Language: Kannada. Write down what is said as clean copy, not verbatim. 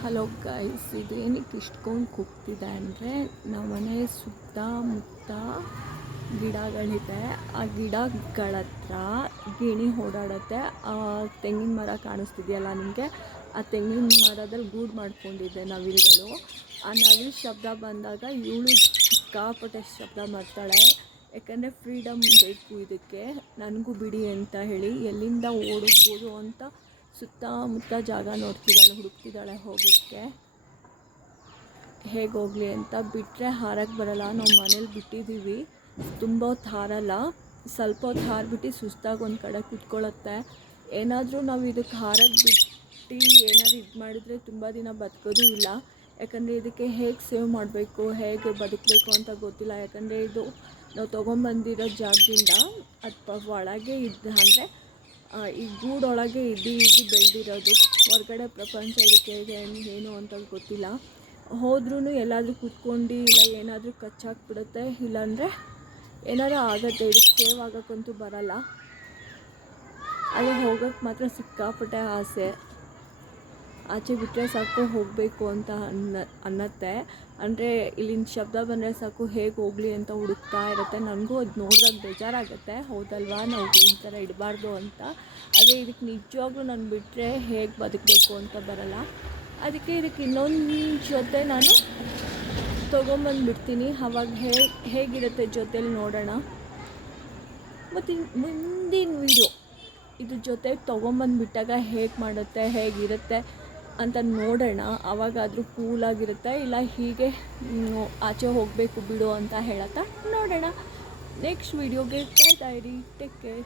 ಹಲೋ ಗೈಸ್, ಇದು ಏನಕ್ಕೆ ಇಷ್ಟೊಂದು ಕೂಗ್ತಿದೆ ಅಂದರೆ ನಮ್ಮ ಮನೆ ಸುತ್ತಮುತ್ತ ಗಿಡಗಳಿದೆ. ಆ ಗಿಡಗಳ ಹತ್ರ ಗಿಣಿ ಓಡಾಡುತ್ತೆ. ಆ ತೆಂಗಿನ ಮರ ಕಾಣಿಸ್ತಿದೆಯಲ್ಲ ನಿಮಗೆ, ಆ ತೆಂಗಿನ ಮರದಲ್ಲಿ ಗೂಡು ಮಾಡ್ಕೊಂಡಿದ್ದೆ ನವಿಲುಗಳು. ಆ ನವಿಲು ಶಬ್ದ ಬಂದಾಗ ಇವಳು ಸಿಕ್ಕಾಪಟ್ಟೆ ಶಬ್ದ ಮಾಡ್ತಾಳೆ. ಯಾಕಂದರೆ ಫ್ರೀಡಮ್ ಬೇಕು ಇದಕ್ಕೆ, ನನಗೂ ಬಿಡಿ ಅಂತ ಹೇಳಿ ಎಲ್ಲಿಂದ ಓಡಿಸ್ಬೋದು ಅಂತ ಸುತ್ತಮುತ್ತ ಜಾಗ ನೋಡ್ತಿದ್ದಾಳೆ, ಹುಡುಕ್ತಿದ್ದಾಳೆ ಹೋಗೋಕ್ಕೆ. ಹೇಗೆ ಹೋಗಲಿ ಅಂತ ಬಿಟ್ಟರೆ ಹಾರಕ್ಕೆ ಬರಲ್ಲ. ನಾವು ಮನೇಲಿ ಬಿಟ್ಟಿದ್ದೀವಿ, ತುಂಬ ಹೊತ್ತು ಹಾರಲ್ಲ, ಸ್ವಲ್ಪ ಹೊತ್ತು ಹಾರಿಬಿಟ್ಟು ಸುಸ್ತಾಗಿ ಒಂದು ಕಡೆ ಕುತ್ಕೊಳ್ಳುತ್ತೆ. ಏನಾದರೂ ನಾವು ಇದಕ್ಕೆ ಹಾರಕ್ಕೆ ಬಿಟ್ಟು ಏನಾದರೂ ಇದು ಮಾಡಿದರೆ ತುಂಬ ದಿನ ಬದುಕೋದು ಇಲ್ಲ. ಯಾಕಂದರೆ ಇದಕ್ಕೆ ಹೇಗೆ ಸೇವ್ ಮಾಡಬೇಕು, ಹೇಗೆ ಬದುಕಬೇಕು ಅಂತ ಗೊತ್ತಿಲ್ಲ. ಯಾಕಂದರೆ ಇದು ನಾವು ತೊಗೊಂಬಂದಿರೋ ಜಾಗದಿಂದ ಅದು ಒಳಗೆ ಇದ್ದು ಅಂದರೆ ಈ ಗೂಡೊಳಗೆ ಇದ್ದು ಬೆಳೆದಿರೋದು. ಹೊರಗಡೆ ಪ್ರಪಂಚ ಇದಕ್ಕೆ ಹೇಗೆ ಏನು ಅಂತ ಗೊತ್ತಿಲ್ಲ. ಹೋದ್ರೂ ಎಲ್ಲಾದರೂ ಕುತ್ಕೊಂಡು ಇಲ್ಲ ಏನಾದರೂ ಕಚ್ಚಾಕ್ಬಿಡುತ್ತೆ, ಇಲ್ಲಾಂದರೆ ಏನಾದರೂ ಆಗುತ್ತೆ. ಇದಕ್ಕೆ ಸೇವ್ ಆಗೋಕ್ಕಂತೂ ಬರಲ್ಲ. ಅಲ್ಲಿ ಹೋಗೋಕ್ಕೆ ಮಾತ್ರ ಸಿಕ್ಕಾಪಟ್ಟೆ ಆಸೆ. ಆಚೆ ಬಿಟ್ಟರೆ ಸಾಕು ಹೋಗಬೇಕು ಅಂತ ಅನ್ನತ್ತೆ. ಅಂದರೆ ಇಲ್ಲಿನ ಶಬ್ದ ಬಂದರೆ ಸಾಕು ಹೇಗೆ ಹೋಗಲಿ ಅಂತ ಹುಡುಕ್ತಾ ಇರುತ್ತೆ. ನನಗೂ ಅದು ನೋಡಿದಾಗ ಬೇಜಾರಾಗುತ್ತೆ, ಹೌದಲ್ವಾ, ನಾವು ಈ ಥರ ಇಡಬಾರ್ದು ಅಂತ. ಆದರೆ ಇದಕ್ಕೆ ನಿಜವಾಗ್ಲೂ ನಾನು ಬಿಟ್ಟರೆ ಹೇಗೆ ಬದುಕಬೇಕು ಅಂತ ಬರಲ್ಲ. ಅದಕ್ಕೆ ಇದಕ್ಕೆ ಇನ್ನೊಂದು ಜೊತೆ ನಾನು ತೊಗೊಂಬಂದುಬಿಡ್ತೀನಿ. ಆವಾಗ ಹೇಗಿರುತ್ತೆ ಜೊತೇಲಿ ನೋಡೋಣ. ಮತ್ತು ಮುಂದಿನ ವಿಡಿಯೋ ಇದ್ರ ಜೊತೆ ತೊಗೊಂಬಂದುಬಿಟ್ಟಾಗ ಹೇಗೆ ಮಾಡುತ್ತೆ, ಹೇಗಿರುತ್ತೆ ಅಂತ ನೋಡೋಣ. ಆವಾಗಾದರೂ ಕೂಲಾಗಿರುತ್ತೆ, ಇಲ್ಲ ಹೀಗೆ ಆಚೆ ಹೋಗಬೇಕು ಬಿಡು ಅಂತ ಹೇಳತ್ತಾ ನೋಡೋಣ. ನೆಕ್ಸ್ಟ್ ವೀಡಿಯೋಗೆ ಕಾಯ್ತಾ ಇರಿ. Take care.